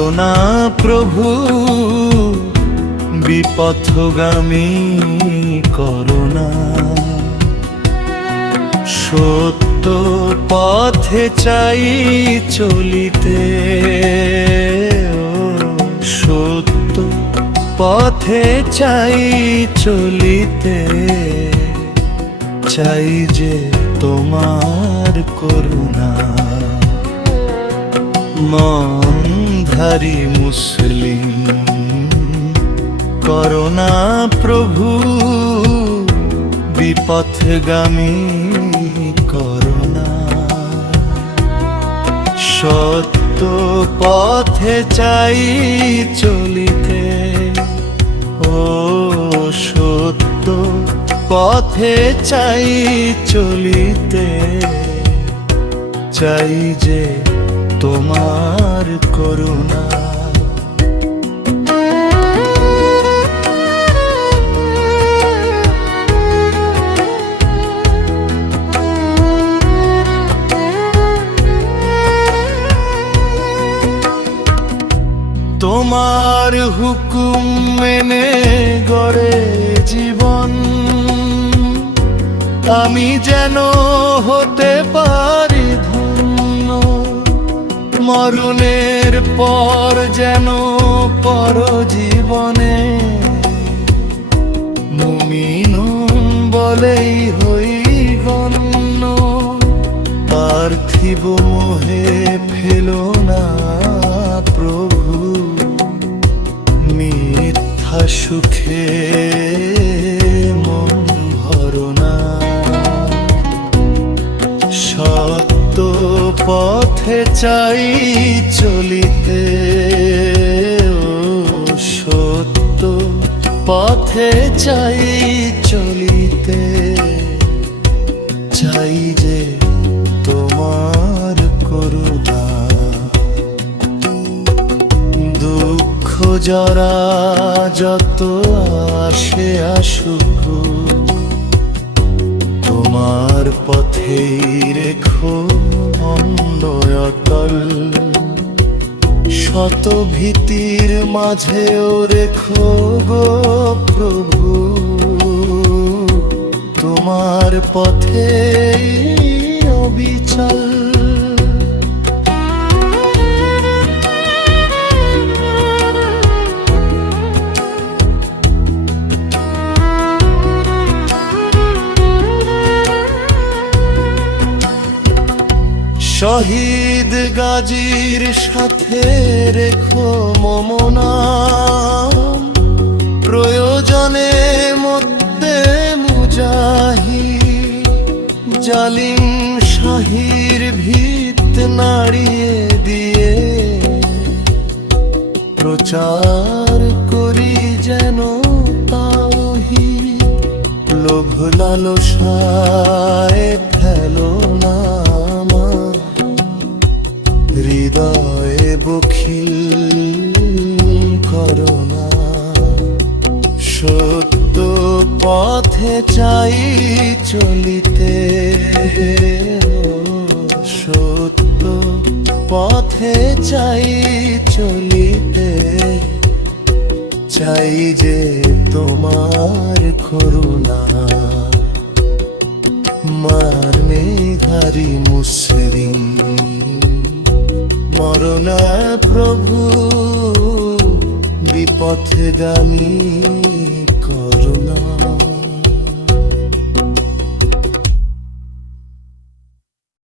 Corona প্রভু বিপথগামী corona. সত্য পথে চাই চলিতে, সত্য পথে চাই চলিতে, চাই যে তোমার করুণা। মনধারী মুসলিম করোনা প্রভু বিপথগামী করোনা। সত্য পথে চাই চলিতে, ও সত্য পথে চাই চলিতে, চাই যে তোমার করুণা। তোমার হুকুম মেনে গড়ে জীবন, আমি যেন হতে পারি ধন্য। মরণের পর যেন পরজীবনে মুমিন বলেই হই গণ্য। পার্থিব মোহে ফেলো না প্রভু, মিথ্যা সুখে মন ভরো না। সত্য পথে চাই চলিতে, ও সত্য পথে চাই চলিতে, চাই যে তোমার করুণা। দুঃখ জরা যত আসে আসুক, তোমার পথেই রেখো অন্ধ অটল। শত ভীতির মাঝেও রেখো গো প্রভু, তোমার পথেই অবিচল। শহীদ গাজীর সাথে রেখো মম নাম, প্রয়োজনে মধ্যে মুজাহিদ। জালিম শাহির ভিত নাড়িয়ে দিয়ে প্রচার করি যেন তাওহীদ। লোভ লালসায় ফেলো না হৃদয়ে বখিল করোনা। সত্য পথে চাই চলিতে, সত্য পথে চাই চলিতে, চাই যে তোমার করুণা। মারনেঘারি মুসলিম মরনা প্রভু বিপথগামী